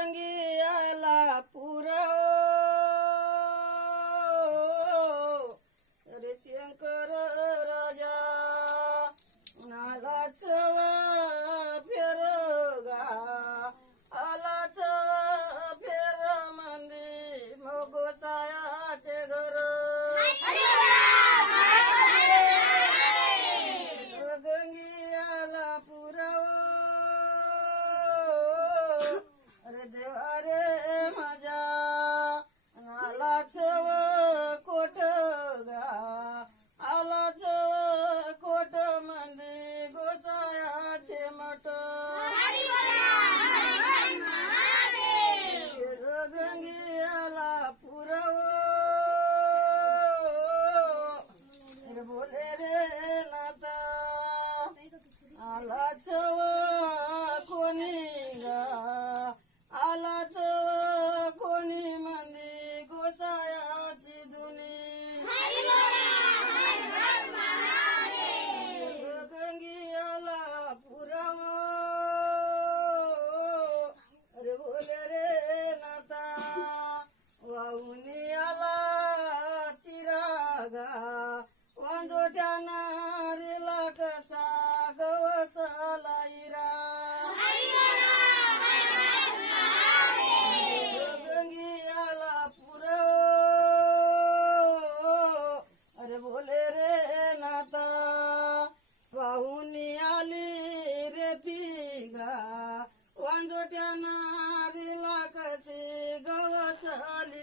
बेलगंगियाला पुरव रे शंकर राजा नालाच फेर गा आलाच फेर मंदी मोगसायाचे घर गंगियाला पुरव अरे देवा रे माझ्या नालाच कोट गा आलाच कोट मंदी गोसायाचे मठ गंगियाला पुरव अरे बोले रे नाता आलाच कोणी गा आलाच कोणी मंदी गोसायाची दुनी गंगियाला पुरव अरे बोले रे नाता वाहुनी आला चिरागा वांजोट्या नारीला कसा गवसाला इरा गंगियाला पुरव अरे बोले रे नाता पाहुणी आली रे तिगा वांजोट्या नारीला कसे गवसाली